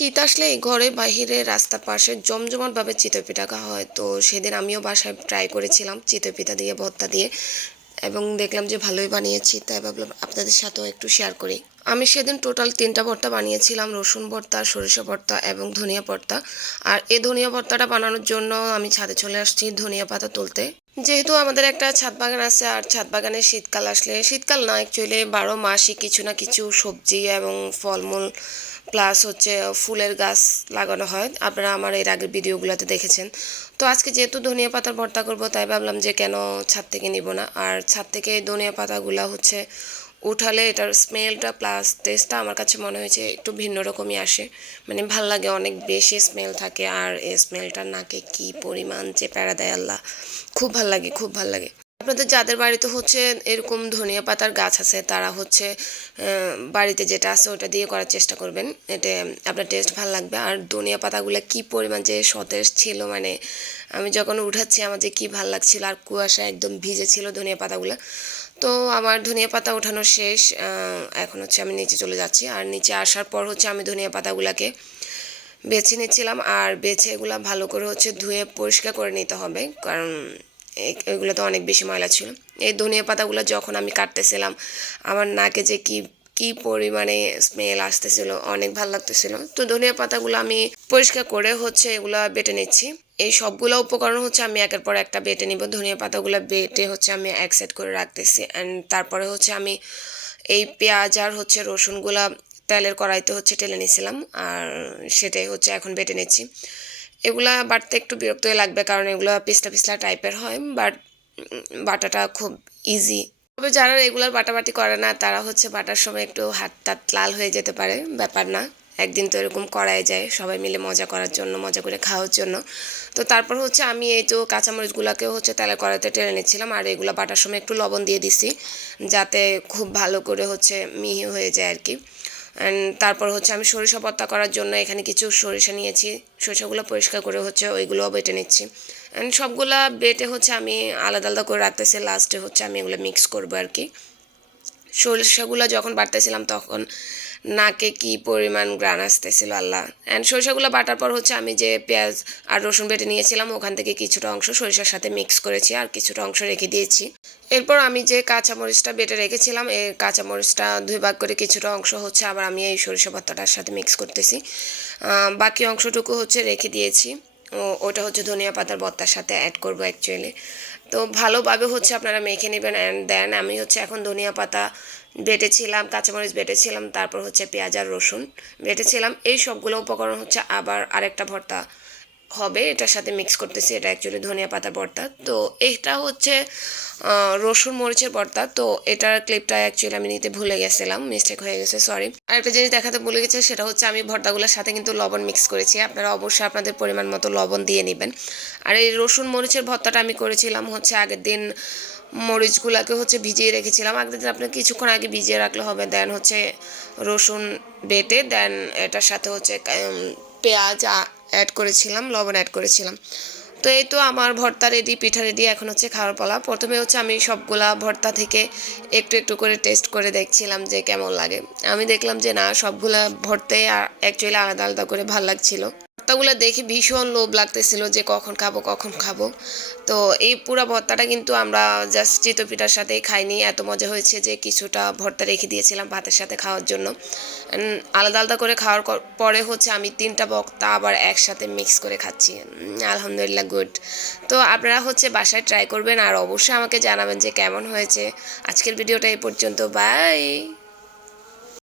শীত আসলেই ঘরে বাহিরে রাস্তার পাশে জমজমাটভাবে চিতই পিঠা খাওয়া হয়। তো সেদিন আমিও বাসায় ট্রাই করেছিলাম চিতই পিঠা দিয়ে ভর্তা দিয়ে, এবং দেখলাম যে ভালোই বানিয়েছি, তাই ভাবলাম আপনাদের সাথেও একটু শেয়ার করি। আমি সেদিন টোটাল 3টা ভর্তা বানিয়েছিলাম: রসুন ভর্তা, সরিষা ভর্তা এবং ধনিয়া ভর্তা। আর এই ধনিয়া ভর্তাটা বানানোর জন্য আমি ছাদে চলে আসছি ধনিয়া পাতা তুলতে। যেহেতু আমাদের একটা ছাদ বাগান আছে, আর ছাদ বাগানে শীতকাল আসলে, শীতকাল না অ্যাকচুয়ালি 12 মাসই কিছু না কিছু সবজি এবং ফলমূল প্লাস হচ্ছে ফুলের গাছ লাগানো হয়। আপনারা আমার এর আগের ভিডিওগুলোতে দেখেছেন। তো আজকে যেহেতু ধনিয়া পাতার ভর্তা করব, তাই ভাবলাম যে কেন ছাদ থেকে নিব না। আর ছাদ থেকে ধনিয়া পাতাগুলো হচ্ছে উঠালে এটার স্মেলটা প্লাস টেস্টটা আমার কাছে মনে হয়েছে একটু ভিন্ন রকমই আসে। মানে ভাল লাগে, অনেক বেশি স্মেল থাকে, আর এই স্মেলটা নাকে কি পরিমাণ যে প্যারা দেয় আল্লাহ, খুব ভাল লাগে, খুব ভাল লাগে। আপনাদের যাদের বাড়িতে হচ্ছে এরকম ধনিয়া পাতার গাছ আছে, তারা হচ্ছে বাড়িতে যেটা আছে ওটা দিয়ে করার চেষ্টা করবেন, এতে আপনার টেস্ট ভালো লাগবে। আর ধনিয়া পাতাগুলো কি পরিমাণ যে সতেজ ছিল, মানে আমি যখন উঠাচ্ছি আমার যে কি ভাল লাগছিল, আর কুয়াশা একদম ভিজে ছিল ধনিয়া পাতাগুলো। তো আমার ধনিয়া পাতা ওঠানো শেষ, এখন হচ্ছে আমি নিচে চলে যাচ্ছি। আর নিচে আসার পর হচ্ছে আমি ধনিয়া পাতাগুলোকে বেছে নিচ্ছিলাম, আর বেছে এগুলো ভালো করে হচ্ছে ধুয়ে পরিষ্কার করে নিতে হবে, কারণ এগুলো তো অনেক বেশি ময়লা ছিল। এই ধনিয়া পাতাগুলো যখন আমি কাটতেছিলাম, আমার নাকে যে কি কি পরিমাণে স্মেল আসতেছিল, অনেক ভালো লাগতেছিল। তো ধনিয়া পাতাগুলো আমি পরিষ্কার করে হচ্ছে এগুলো বেটে নিচ্ছি। এই সবগুলো উপকরণ হচ্ছে আমি একের পর একটা বেটে নিব। ধনিয়া পাতাগুলো বেটে হচ্ছে আমি এক সাইড করে রাখতেছি, অ্যান্ড তারপরে হচ্ছে আমি এই পেঁয়াজ আর হচ্ছে রসুনগুলা তেলের কড়াইতে হচ্ছে টেলে নিয়েছিলাম, আর সেটাই হচ্ছে এখন বেটে নিচ্ছি। এগুলা বাটতে একটু বিরক্তই লাগবে, কারণ এগুলো পিছলা পিছলা টাইপের হয়, বাট বাটাটা খুব ইজি। তবে যারা রেগুলার বাটাবাটি করে না, তারা হচ্ছে বাটার সময় একটু হাত টাত লাল হয়ে যেতে পারে, ব্যাপার না। একদিন তো এরকম করাই যায় সবাই মিলে মজা করার জন্য, মজা করে খাওয়ার জন্য। তো তারপর হচ্ছে আমি এই তো কাঁচামরিচগুলোকেও হচ্ছে তেলের কড়াইতে টেনে নিচ্ছিলাম, আর এগুলো বাটার সময় একটু লবণ দিয়ে দিছি, যাতে খুব ভালো করে হচ্ছে মিহি হয়ে যায় আর কি। অ্যান্ড তারপর হচ্ছে আমি সরিষা ভর্তা করার জন্য এখানে কিছু সরিষা নিয়েছি, সরিষাগুলো পরিষ্কার করে হচ্ছে ওইগুলোও বেটে নিচ্ছি। অ্যান্ড সবগুলা বেটে হচ্ছে আমি আলাদা আলাদা করে রাখতেছি, লাস্টে হচ্ছে আমি এগুলো মিক্স করবো আর কি। সরিষাগুলো যখন বাটতেছিলাম তখন নাকে কি পরিমাণ গ্রান আসতেছিল আল্লাহ। অ্যান্ড সরিষাগুলো বাটার পর হচ্ছে আমি যে পেঁয়াজ আর রসুন বেটে নিয়েছিলাম, ওখান থেকে কিছুটা অংশ সরিষার সাথে মিক্স করেছি, আর কিছুটা অংশ রেখে দিয়েছি। এরপর আমি যে কাঁচামরিচটা বেটে রেখেছিলাম, এই কাঁচামরিচটা 2 ভাগ করে কিছুটা অংশ হচ্ছে আবার আমি এই সরিষা ভর্তাটার সাথে মিক্স করতেছি, বাকি অংশটুকু হচ্ছে রেখে দিয়েছি। ওটা হচ্ছে ধনিয়া পাতার ভর্তার সাথে অ্যাড করবো অ্যাকচুয়ালি। তো ভালোভাবে হচ্ছে আপনারা মেখে নেবেন। অ্যান্ড দেন আমি হচ্ছে এখন ধনিয়া পাতা বেটেছিলাম, কাঁচামরিচ বেটেছিলাম, তারপর হচ্ছে পেঁয়াজ আর রসুন বেটেছিলাম, এই সবগুলো উপকরণ হচ্ছে আবার আরেকটা ভর্তা হবে এটার সাথে মিক্স করতেছি। এটা অ্যাকচুয়ালি ধনিয়া পাতার ভর্তা। তো এটা হচ্ছে রসুন মরিচের ভর্তা। তো এটার ক্লিপটা অ্যাকচুয়ালি আমি নিতে ভুলে গেছিলাম, মিস্টেক হয়ে গেছে, সরি। আরেকটা জিনিস দেখাতে ভুলে গেছে, সেটা হচ্ছে আমি ভর্তাগুলোর সাথে কিন্তু লবণ মিক্স করেছি। আপনারা অবশ্যই আপনাদের পরিমাণ মতো লবণ দিয়ে নেবেন। আর এই রসুন মরিচের ভর্তাটা আমি করেছিলাম হচ্ছে আগের দিন মরিচগুলোকে হচ্ছে ভিজিয়ে রেখেছিলাম। আগের দিন আপনার কিছুক্ষণ আগে ভিজিয়ে রাখলে হবে। দেন হচ্ছে রসুন বেটে দেন এটার সাথে হচ্ছে পেঁয়াজ অ্যাড করেছিলাম, লবণ অ্যাড করেছিলাম। তো এই তো আমার ভর্তা রেডি, পিঠা রেডি, এখন হচ্ছে খাওয়ার পালা। প্রথমে হচ্ছে আমি সবগুলা ভর্তা থেকে একটু একটু করে টেস্ট করে দেখছিলাম যে কেমন লাগে। আমি দেখলাম যে না, সবগুলা ভর্তাই অ্যাকচুয়ালি আলাদা আলাদা করে ভাল লাগছিল। ভর্তাগুলো দেখে ভীষণ লোভ লাগতেছিল যে কখন খাবো কখন খাবো। তো এই পুরো ভর্তাটা কিন্তু আমরা জাস্ট চিতই পিঠার সাথেই খাইনি, এত মজা হয়েছে যে কিছুটা ভর্তা রেখে দিয়েছিলাম ভাতের সাথে খাওয়ার জন্য। আলাদা আলাদা করে খাওয়ার পরে হচ্ছে আমি 3টা ভর্তা আবার একসাথে মিক্স করে খাচ্ছি। আলহামদুলিল্লাহ, গুড। তো আপনারা হচ্ছে বাসায় ট্রাই করবেন, আর অবশ্যই আমাকে জানাবেন যে কেমন হয়েছে। আজকের ভিডিওটা এই পর্যন্ত, বাই।